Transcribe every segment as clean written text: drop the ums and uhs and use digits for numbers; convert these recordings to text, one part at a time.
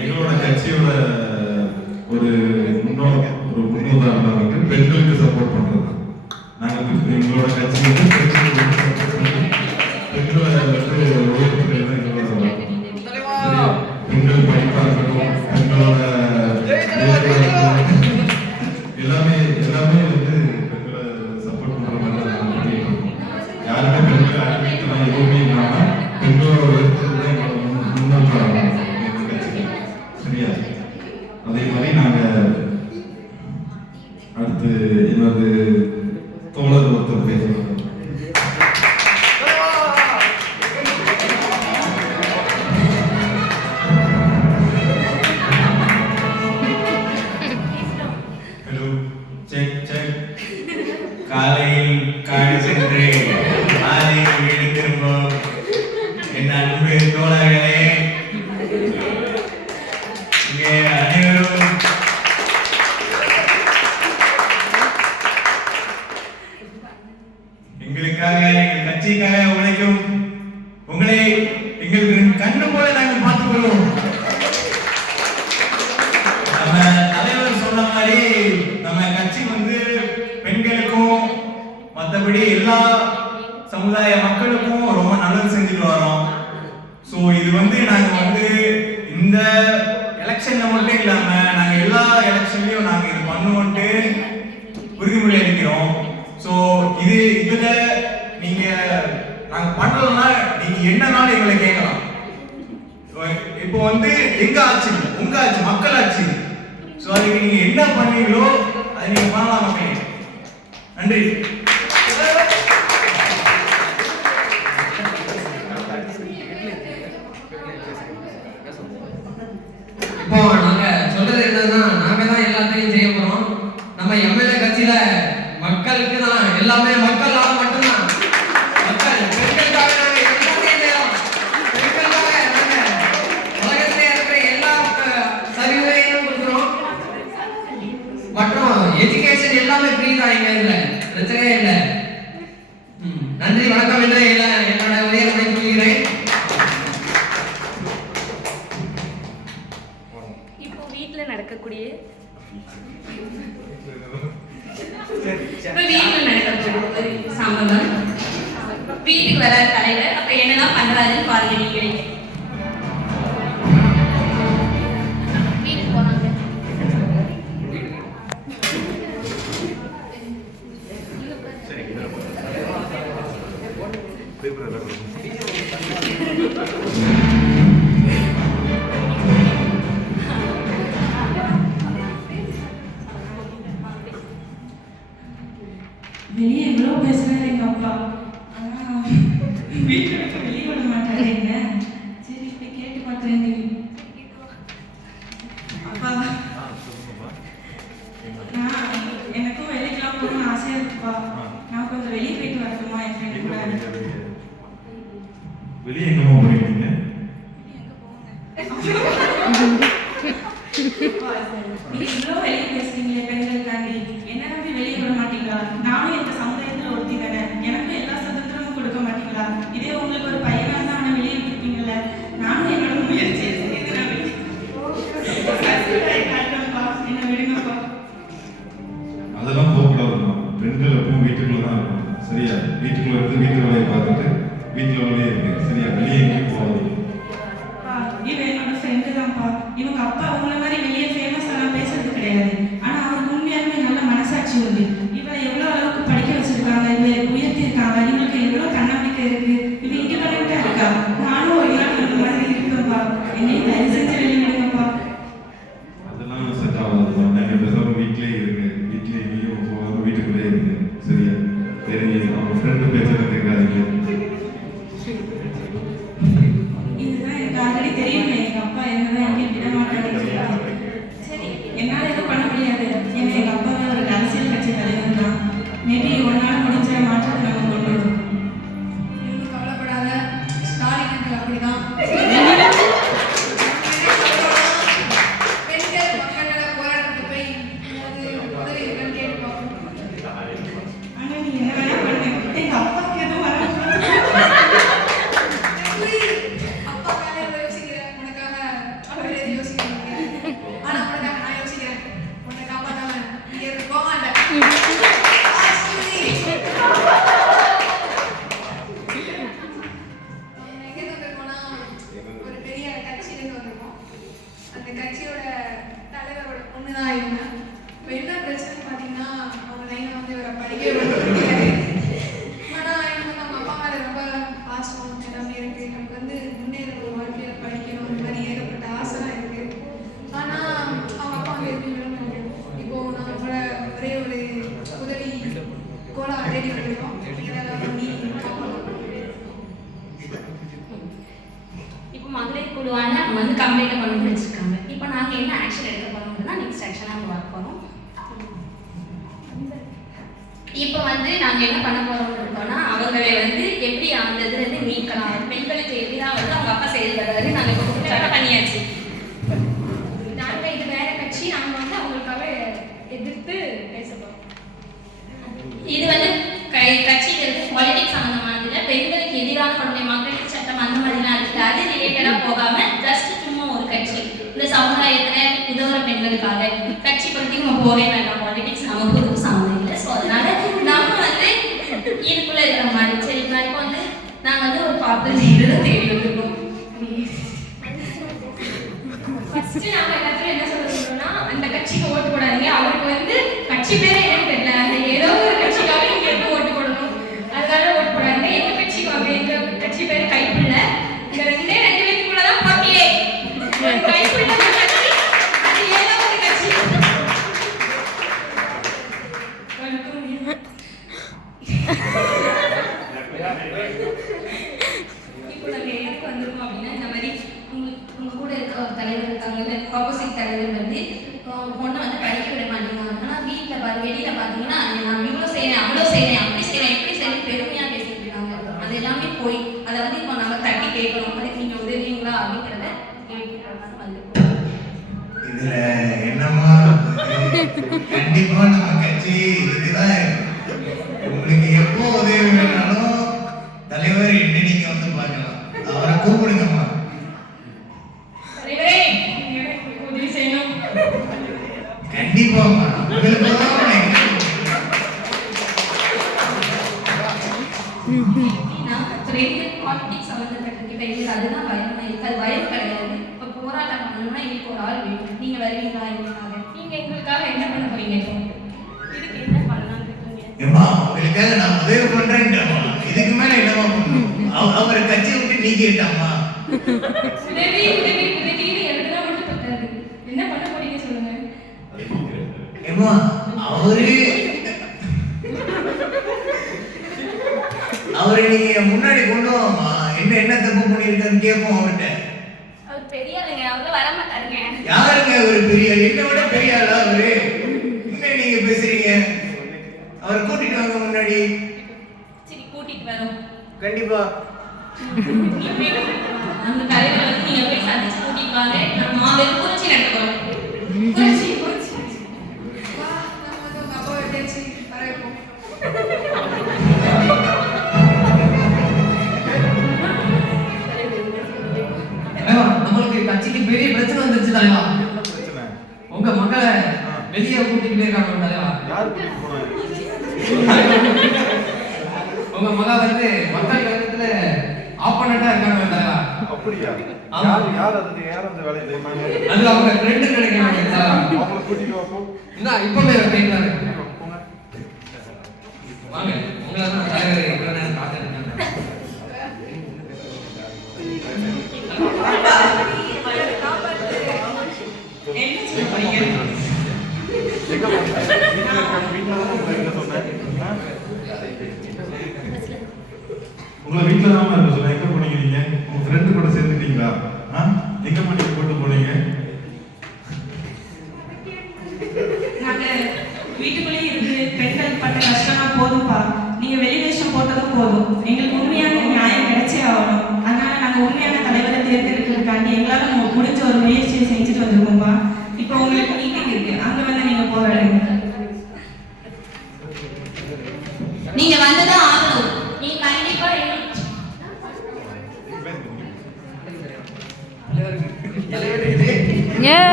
எங்களோட கட்சியோட ஒரு முன்னுதாரணம் வந்து பெண்களுக்கு சப்போர்ட் பண்றது தான். நாங்கள் எங்களோட கட்சி வந்து பெண்களை உயர்த்துறது தான் எங்களோட பெண்கள் படிப்பாக இருக்கட்டும், பெண்களோட எல்லாமே வந்து பெண்களை சப்போர்ட் பண்ற மாதிரி தான் நாங்கள் பண்ணிட்டு இருக்கோம். யாருமே பெண்களை அடிமைத்தனம் எதுவுமே இல்லாம பெண்களோட உயர்த்துறது தான் எங்களோட முன்னுதாரணம் எங்க கட்சிக்கு. சரியா? அதே மாதிரி நாங்கள் அடுத்து எனது தோழர் ஒருத்தர் பேசுவாங்க. Hello, check check. காலையில் காடு சென்று மாலையில் வீடு திரும்பும் என் அன்பு தோழர்களே, இங்கே அனைவரும் எங்களுக்காக எங்கள் கட்சிக்காக உழைக்கும் உங்களை எங்கள் கண்ணு போல நாங்கள் பார்த்துக் கொள்வோம். நம்ம தலைவர் சொன்ன மாதிரி நம்ம கட்சி வந்து பெண்களுக்கும் மற்றபடி எல்லா சமுதாய மக்களுக்கும் ரொம்ப நல்லது செஞ்சுட்டு வரோம். ஸோ இது வந்து நாங்கள் வந்து இந்த எலெக்ஷன்ல மட்டும் இல்லாம நாங்க எல்லா எலெக்ஷன்லயும் நாங்க இது பண்ணுவோம்ட்டு உறுதிமொழி அளிக்கிறோம். ஸோ இதுல நீங்க நாங்க பண்ணலன்னா நீங்க என்னன்னாலும் எங்களை கேட்கலாம். இப்போ வந்து எங்க ஆட்சி, உங்க ஆட்சி, மக்கள் ஆட்சி. ஸோ அதுக்கு நீங்க என்ன பண்ணீங்களோ அதை நீங்க பண்ணலாம் மக்களே. நன்றி. இப்போ நாங்க சொல்றது என்னன்னா, நாங்க தான் எல்லாத்தையும் செய்ய போறோம். நம்ம எம்எல்ஏ கட்சியில மக்களுக்கு தான் எல்லாமே, மக்களால மட்டும்தான். மக்கள் பெண்களுக்காக நாங்க எல்லாத்தையும் செய்யறோம். பெண்களுக்காக நாங்க உலகத்திலே இருக்கிற எல்லா சலுகையும் கொடுக்குறோம். மற்றும் எஜுகேஷன் எல்லாமே ஃப்ரீ தான். இங்க இல்ல பிரச்சனையே இல்லை. நன்றி, வணக்கம் என்று என்னோட உரையை சொல்கிறேன். நடக்கக்கூடிய சம்பந்தம் வீட்டுக்கு வர தலைவர் அப்ப என்னதான் பண்றாருன்னு பாருங்க. நீங்களே வீட்டுக்கு போனாங்க. வெளியே எவ்வளோ பேசுறாரு எங்க அப்பா, ஆனால் வீட்டில் விட்டு வெளியே விட மாட்டாருங்க. சரி இப்படி கேட்டு பார்க்குறேன். அப்பா, நான் எனக்கும் வெளிக்கெல்லாம் போகணும்னு ஆசையா இருக்குப்பா. நான் கொஞ்சம் வெளியே போயிட்டு வரட்டுமா என் ஃப்ரெண்டு கூட? வெளியே எங்கம்மா போறீங்க? நீங்க இவ்வளோ வெளியே பேசுறீங்களே பெண்கள் தாண்டி, என்ன நம்பி வெளியே விட மாட்டீங்களா? நானும் எங்க சமுதாயத்துல ஒருத்தி தானே, எனக்கும் எல்லா சுதந்திரமும் கொடுக்க மாட்டீங்களா? இதே உங்களுக்கு ஒரு பையனா தான் அவனை வெளியே விட்டுருப்பீங்கல்ல. நானும் என்னோட முயற்சியை செய்து என்ன விடுங்கப்பா. அதெல்லாம் போகக்கூடாதுமா. பெண்கள் எப்பவும் வீட்டுக்குள்ள தான் இருக்கணும். சரியா? வீட்டுக்குள்ள இருந்து வீட்டு வேலையை பார்த்துட்டு வீட்டுல வேலையே இருக்கு. சரியா? வெளியே எங்கேயும் போகாது. இவன் என்னோட ஃப்ரெண்டு தான்ப்பா. இவங்க அப்பா அவங்கள மாதிரி வெளியே ஃபேமஸ் எல்லாம் பேசுறது கிடையாது. ஆனா அவருக்கு உண்மையாலுமே நல்ல மனசாட்சி உண்டு. இவளை எவ்வளவு அளவுக்கு படிக்க வச்சிருக்காங்க, இவளை உயர்த்தி இருக்காங்க, இவங்களுக்கு எவ்வளவு தன்னம்பிக்கை இருக்கு, இவ இண்டிபெண்டா இருக்கா. நானும் ஒரு நாள் இந்த மாதிரி இருப்பேன்ப்பா. என்னையும் தயவு செஞ்சு வெளியிடுங்கப்பா. அதெல்லாம் செட் ஆகாது. நீங்க பேசாம வீட்லயே இருங்க. வீட்லயே எங்கேயும் போகாம வீட்டுக்குள்ளே இருங்க. சரியா? தெரிஞ்சு அவங்க ஃப்ரெண்டு பேசுறது கேட்காதீங்க. இதுதான் எனக்கு ஆல்ரெடி தெரியுமே. எங்க அப்பா என்னதான் எங்கேயும் விட மாட்டாங்கன்னு சொல்லுவாங்க. சரி, என்னால எதுவும் பண்ண முடியாது. ஏன்னா எங்க அப்பா ஒரு அரசியல் கட்சி தலைவர் தான். மேபி ஒரு நாள் முடிஞ்ச மாற்றத்தை நம்ம கொண்டு வரும். கவலைப்படாத, ஸ்டாலின் அப்படிதான். பெண்கள் மக்களோட போராட்டத்தை போய் உதவி கேட்டு பார்ப்போம். ஆனா நீ என்ன வேணா பண்ணு, எங்க அப்பாவுக்கு எதுவும் வராது. அப்பா மகளிர் குழுவான அவங்க வந்து கம்ப்ளைண்ட் கொண்டு வந்து வச்சிருக்காங்க. இப்போ நாங்கள் என்ன ஆக்ஷன் எடுக்க போகிறோம்னா நெக்ஸ்ட் ஆக்ஷனாக நம்ம வர போகிறோம். இப்போ வந்து நாங்கள் என்ன பண்ண போகிறோம்னு இருக்கோம்னா அவங்களை வந்து எப்படி அந்த இதுலேருந்து மீட்கலாம், பெண்களுக்கு எதிராக வந்து அவங்க அப்பா செயல்படுறாரு. நாங்கள் இப்போ குற்றச்சாட்டு பண்ணியாச்சு. நாங்கள் இது வேற கட்சி, நாங்கள் வந்து அவங்களுக்காக எதிர்த்து பேச போகிறோம். இது வந்து கட்சிங்கிறது பாலிடிக்ஸ் சம்மந்தமானதில்லை. பெண்களுக்கு எதிரான கொடுமை, மகளிர் சட்டம் அந்த மாதிரிலாம் இருக்குது. அது ரிலேட்டடாக போகாமல் ஜஸ்ட் சும்மா ஒரு கட்சி இந்த சமுதாயத்தில் உதவுற பெண்களுக்காக கட்சி பற்றி நம்ம போவே வேண்டாம். பாலிடிக்ஸ் நமக்கு ஒரு சம்மந்தம் இல்லை. ஸோ அதனால நம்ம வந்து இதுக்குள்ளே இருக்கிற மாதிரி சரிங்களா. இப்போ வந்து நாங்கள் வந்து ஒரு பாப்புலர் லீடரை தேடி வந்துருக்கோம். ஃபர்ஸ்ட் நாம எல்லாத்தையும் என்ன சொல்றோம்னா அந்த கட்சிக்கு ஓட்டு போடாதீங்க. அவருக்கு வந்து கட்சி பேரே என்னன்னு தெரியல, அந்த ஏதோ ஒரு கட்சிக்காக நீங்க எடுத்து ஓட்டு போடணும், அதனால ஓட்டு போடாதீங்க. எங்க கட்சிக்கு வாங்க, எங்க கட்சி பேரு கைப்புள்ள. இந்த ரெண்டு பேருக்குள்ளதான் போட்டியே. கைப்புள்ள கட்சி, அது ஏதோ ஒரு கட்சி. இப்போ நாங்கள் எதுக்கு வந்திருக்கோம் அப்படின்னா இந்த மாதிரி உங்க கூட இருக்க ஒரு தலைவர் இருக்காங்க, ஆப்போசிட் தலைவர் வந்து அவங்க பொண்ணை வந்து படிக்க விட மாட்டேங்கிறாங்க. ஆனால் வீட்டில் வெளியில் பார்த்தீங்கன்னா நான் இவ்வளோ செய்கிறேன், அவ்வளோ செய்கிறேன், அப்படி செய்கிறேன், இப்படி செய்கிறேன் பெருமையாக பேசிட்டு இருக்காங்க. அது எல்லாமே போய் அதை வந்து இப்போ நம்ம தட்டி கேட்கணும். அதுக்கு நீங்கள் உதவிங்களா அப்படிங்கிறத கேட்கலாம் வந்துருக்கோம். இதுல என்னமா கண்டிப்பா நம்ம கட்சி இதுதான். உங்களுக்கு எப்போ உதவி வேணாலும் தலைவர் என்ன நீங்க வந்து பார்க்கலாம். அவரை கூப்பிடுங்கம்மா. தலைவரே, நீங்க எனக்கு உதவி செய்யணும். கண்டிப்பாம்மா, உங்களுக்கு தான் பாலிடிக்ஸ் சம்மந்தப்பட்டிருக்கு. எங்களுக்கு அதுதான் பயமா இருக்கு. அது பயம் கிடையாது. இப்போ போராட்டம் பண்ணணும்னா எங்களுக்கு ஒரு ஆள் வேணும். நீங்க வருவீங்களா எங்களுக்காக? நீங்க எங்களுக்காக என்ன பண்ண போறீங்க? இதுக்கு என்ன பண்ணலாம்னு இருக்கீங்க? ஏம்மா, உங்களுக்காக நான் உதவி பண்றேன்டாமா. இதுக்கு மேல என்னமா பண்ணணும்? அவரை கட்சியை விட்டு நீக்கிட்டாமா. உதவி உதவி உதவின்னு எழுதுனா மட்டும் பத்தாது. என்ன பண்ண போறீங்க சொல்லுங்க. ஏம்மா, அவரை நீங்க முன்னாடி கொண்டு வாமா. என்ன தப்பு பண்ணிருக்கான்னு கேட்போம் அவர்கிட்ட. அவர் பெரிய ஆளுங்க, அவரு வர மாட்டாருங்க. யாருங்க அவரு பெரிய ஆள்? என்ன விட பெரிய ஆளா அவரு? என்ன நீங்க பேசுறீங்க? அவரை கூட்டிட்டு வாங்க முன்னாடி. சரி, கூட்டிட்டு வரோம். கண்டிப்பா அந்த தலைவரை வந்து நீங்க போய் சந்திச்சு கூட்டிட்டு வாங்க. நம்ம அவருக்கு குறிச்சி நடத்த போறோம். குறிச்சி வா, நம்ம வந்து உங்க அப்பாவை பேசி வர வைப்போம். நம்மளுக்கு கட்சிக்கு பெரிய பிரச்சனை வந்துருச்சு தலைவா. உங்க மக்களை வெளியே கூட்டிக்கிட்டே இருக்காங்க தலைவா. உங்க மகா வந்து மக்கள் கருத்துல ஆப்போனண்டா இருக்காங்க தலைவா. அப்படியா? யார் அந்த வேலையை செய்வாங்க? அது அவங்க ஃப்ரெண்ட் நினைக்கிறாங்க தலைவா. அவங்கள கூட்டிட்டு வாப்போ. இப்பவே கேட்கிறாரு. வாங்க, உங்களை தான் தலைவர் இவ்வளவு நேரம் காத்திருக்காங்க. என்ன சொல்ல போறீங்க? எங்க போறீங்க? வீட்டுல சொன்னேன். உங்களை வீட்டுல தான் இருக்க சொன்னேன். எங்க போனீங்க நீங்க? உங்க ஃப்ரெண்டு கூட சேர்ந்துட்டீங்களா? எங்க பண்ணி போட்டு போனீங்க? நாங்க வீட்டுக்குள்ளேயே இருந்து பெண்கள் பட்ட கஷ்டம்லாம் போதும்பா. நீங்க வெளி வேஷம் போட்டதும் போதும். எங்களுக்கு உண்மையான நியாயம் கிடைச்சே ஆகணும். அதனால நாங்க உண்மையான தலைவரை தேர்ந்தெடுக்கிறதுக்காண்டி எங்களால முடிஞ்ச ஒரு முயற்சியை செஞ்சுட்டு வந்திருக்கோம்பா. இப்போ உங்களுக்கு மீட்டிங் இருக்கு, அங்க வந்து நீங்க போராடுங்க. நீங்க வந்துதான் ஆகணும். நீங்க கண்டிப்பா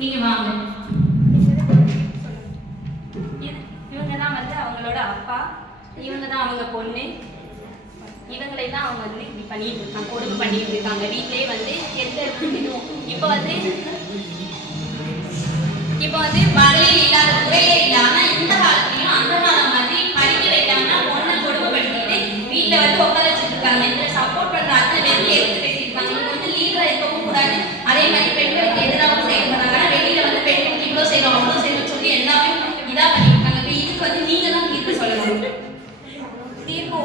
நீங்க வாங்க. இவங்க தான் வந்து அவங்களோட அப்பா, இவங்க தான் அவங்க பொண்ணு. இவங்களை தான் அவங்க வந்து இப்படி பண்ணிட்டு இருக்காங்க, கொடுமை பண்ணிட்டு இருக்காங்க. வீட்டிலே வந்து எந்த இதுவும் இப்போ வந்து மகளிர் இல்லாத குறையே இல்லை. ஆனா இந்த காலத்துலயும் அந்த காலம் மாதிரி படிக்க வைக்காம பொண்ணை கொடுமைப்படுத்திட்டு வீட்டுல வந்து உட்கார வச்சுட்டு இருக்காங்க. இதுல சப்போர்ட் பண்ற அத்தனை பேருக்கு எடுத்து பேசியிருக்காங்க. இவங்க வந்து லீடரா இருக்கவும் கூடாது. அதே மாதிரி பெண்களுக்கு எதிராகவும் செயல்படுறாங்க. ஆனா வெளியில வந்து பெண்களுக்கு இவ்வளவு செய்யணும் அவ்வளவு செய்யணும்னு சொல்லி எல்லாமே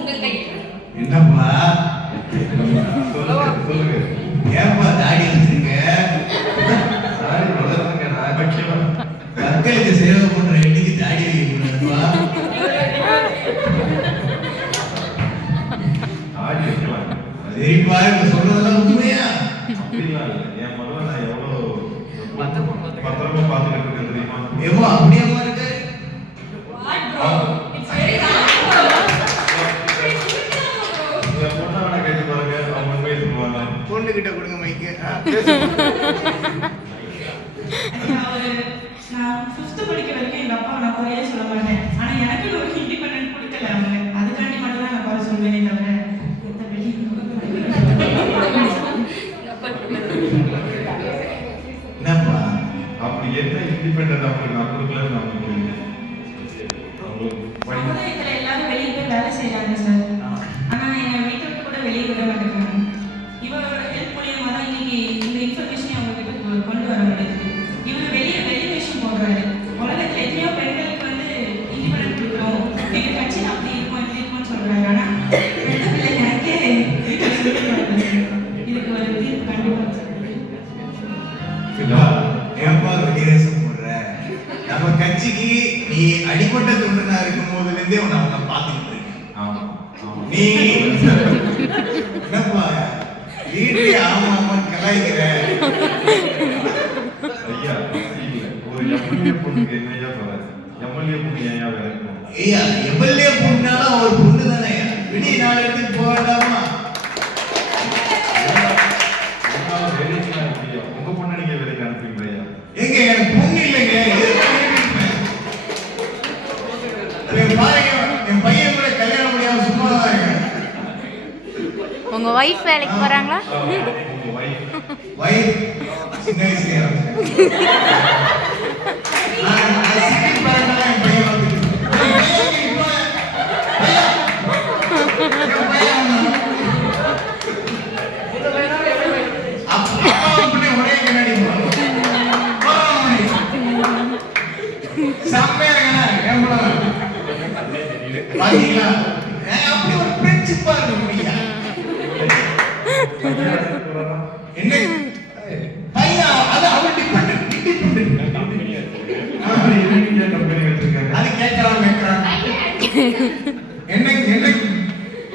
உங்க கையில. என்னப்பா சொல்லுங்க ஏப்பா தாடி வச்சிருக்க? சாரி வளருங்க நான் வைக்கணும் மக்களுக்கு சேவை பண்ற இன்னைக்கு தாடி வைக்கணும்ப்பா. ஆடி வைக்கலாம் சரிப்பா இப்ப சொல்றதெல்லாம் உண்மையா? அப்படிலாம் இல்லை என் மகளை நான் எவ்வளோ பத்திரமா பார்த்துக்கிட்டு இருக்கேன் தெரியுமா ஏமா அப்படியேமா இருக்கு? What bro? It's very hard bro. இந்த பொண்ணை வேணா கேட்டு பாருங்க அவங்க உண்மையை சொல்லுவாங்க பொண்ணுகிட்ட கொடுங்க மைக்கு. நான் 5th படிக்க வரைக்கும் எங்க அப்பா நான் குறையே சொல்ல மாட்டேன். ஆனா எனக்கு ஒரு இண்டிபெண்டன்ட் கொடுக்கல அவங்க. அதுக்காண்டி மட்டும் தான் நான் குறை சொல்வேனே தவிர மத்தபடி என்னப்பா அப்படி என்ன இண்டிபெண்டன்ட் அவங்களுக்கு நான் கொடுக்கலன்னு நான் புரியுது சமுதாயத்துல எல்லாரும் வெளியே போய் வேலை செய்யறாங்க சார். ஆனா எங்க வீட்டை விட்டு கூட வெளியே விட மாட்டேங்கிறாங்க. இவரோட ஹெல்ப் மூலியமா தான் இன்னைக்கு இந்த இன்ஃபர்மேஷன் அவங்க கிட்ட கொண்டு வர முடியுது. இவர் வெளியே விஷயம் போடுறாரு. உலகத்துல எத்தனையோ பெண்களுக்கு வந்து இண்டிபெண்டன்ட் கொடுக்குறோம், எங்க கட்சியில் அப்படி இருக்கும் இப்படி இருக்கும்னு சொல்றாங்க. ஆனா ரெண்டு பிள்ளை எனக்கே இதுக்கு ஒரு தீர்ப்பு கண்டிப்பா ஏப்பா வெளியேசம் போடுற? நம்ம கட்சிக்கு நீ அடிப்பட்ட தொண்டனா இருக்கும் போதுல இருந்தே உன்னை அவங்க பாத்துக்கிட்டு இருக்கேன். ஆமா ஆமா நீ என்னப்பா வீட்டுல ஆமா ஆமா கலாய்க்கிற? ஐயா இல்ல ஒரு எம்எல்ஏ பொண்ணுக்கு என்னையா சொல்ற எம்எல்ஏ பொண்ணு ஏன் வேலைக்கும் ஐயா எம்எல்ஏ பொண்ணாலும் ஒரு பொண்ணு தானே, வெளியே 4 இடத்துக்கு போக வேண்டாமா? வேலைக்கு அனுப்பியா உங்க பொண்ணை நீங்க வேலைக்கு அனுப்புவீங்களா எங்க எனக்கு பொண்ணு இல்லைங்க. பாருங்க என் பையன் கூட கல்யாணம் முடியாம சும்மா தான் இருக்கேன். உங்க வைஃப் வேலைக்கு போறாங்களா? உங்க வைஃப் வைஃப் சின்ன வயசுல ஒரே கண்ணாடி செம்மையா பாத்தீங்களா? அப்படி ஒரு பிரின்சிப்பா இருக்க முடியா? என்ன பையன் அது அவர் டிபெண்டன்ட் கம்பெனி வச்சிருக்காங்க அது கேட்கலாம் கேட்கறாங்க. என்ன என்ன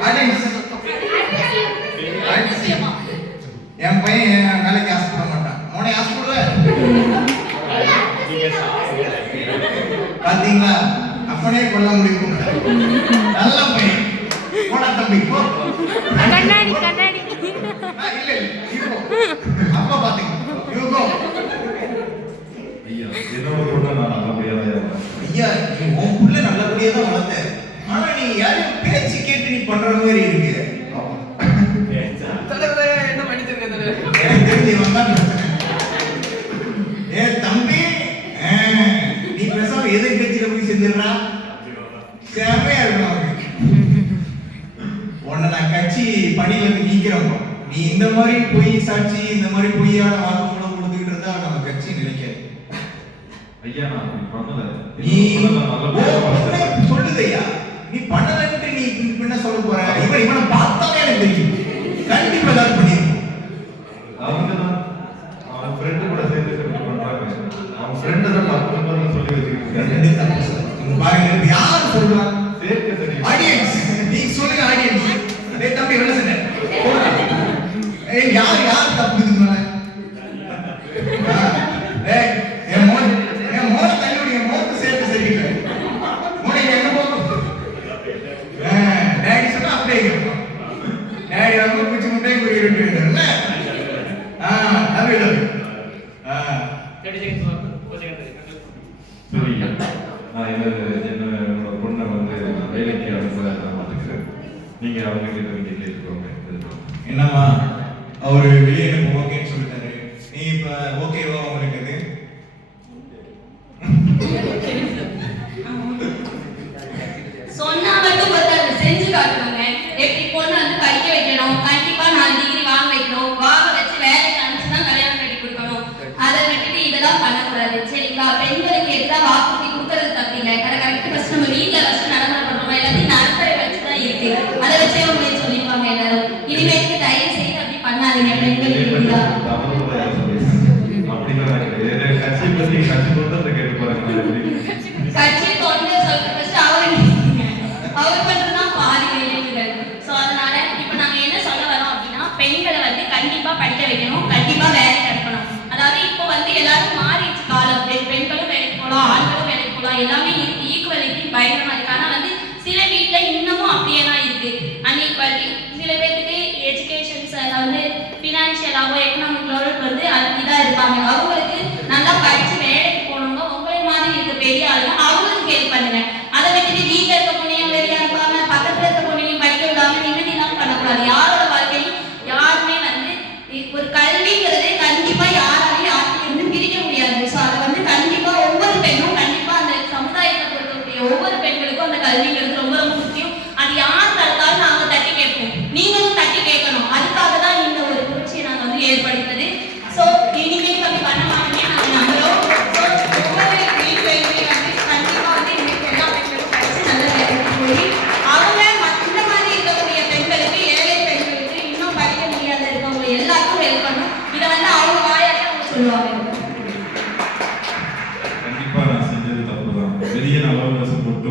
ஆடியன்ஸ் என் பையன் என் வேலைக்கு ஆசைப்பட மாட்டான். உனக்கு ஆசைப்படுவ? பாத்தீங்களா அப்பனே கொல்ல முடியும். நல்ல பையன் போடா தம்பி போ. கண்ணாடி கண்ணாடி இல்ல இப்போ அப்பா பாத்தீங்க யூகோ ஐயா என்னோட பொண்ணை நான் நல்லபடியா தான் ஐயா நீ உன் புள்ள நல்லபடியா தான் வளர்த்த. ஆனா நீ யாரும் பேச்சு கேட்டு நீ பண்ற மாதிரி இருக்கு. என்ன பண்ணிட்டு இருக்க? எனக்கு தெரிஞ்சு இவன் தான் பிரச்சனை. ஏ தம்பி நீ பேசாம எதை கட்சியில போய் செஞ்சிடறா? செமையா இருக்கும். உன்னை நான் கட்சி பணியில இருந்து நீக்கிறோம். நீ இந்த மாதிரி பொய் சாட்சி இந்த மாதிரி பொய்யான வாக்குமூலம் கொடுத்துக்கிட்டு இருந்தா நம்ம கட்சி நினைக்காது. ஐயா நான் அப்படி பண்ணல நீ நல்லபடியா சொல்லுதையா நீ பண்ணலன்ட்டு நீ என்ன சொல்ல போற? இவனை பார்த்தாலே எனக்கு தெரியும் கண்டிப்பா ஏதாவது பண்ணிருக்கோம். அவங்க தான் அவன் ஃப்ரெண்டு கூட சேர்ந்து செலக்ட் பண்றாங்க. அவன் ஃப்ரெண்டு தான் 10 நம்பர்ல சொல்லி வச்சிருக்காங்க. பாருங்க யார் சொல்றா? சேர்க்க தெரியும் ஆடியன்ஸ் நீங்க சொல்லுங்க ஆடியன்ஸ். டேய் தம்பி என்ன சொன்ன? ஏய் யார் தப்பு இதுனால? ஏய் என் மோன தள்ளுடி என் மோன சேர்த்து சரியில்லை. மோனை எங்க போக? டேடி சொன்னா அப்படியே இருக்கும். டேடி வந்து குச்சி முட்டை குடி விட்டுறல. தம்பி தம்பி. சரிங்க நான் என்னோட பொண்ணை வந்து வேலைக்கு அனுப்ப நான் பார்த்துக்கிறேன். நீங்க அவங்க கிட்ட நீங்க கேட்டுக்கோங்க. என்னம்மா அவரு வெளியே எனக்கு ஓகேன்னு சொல்லிட்டாரு. நீ இப்ப ஓகேவா உங்களுக்கு? அது சொன்னா மட்டும் பத்தாது, செஞ்சு காட்டுவாங்க. எப்படி பொண்ணு வந்து படிக்க வைக்கணும், கண்டிப்பா 4 டிகிரி வாங்க வைக்கணும், வாங்க வச்சு வேலைக்கு அனுப்பிச்சுதான் கல்யாணம் கட்டி கொடுக்கணும். அதை விட்டுட்டு இதெல்லாம் பண்ணக்கூடாது சரிங்களா? பெண்களுக்கு எதிராக வாக்குறுதி கொடுக்கறது தப்பில்லை. கரெக்ட் ஃபர்ஸ்ட் நம்ம வீட்டுல ஃபர்ஸ்ட் நடைமுறை பண்றோம். எல்லாத்தையும் நடைமுறை வச்சுதான் இருக்கு. வேஷம் போட்டு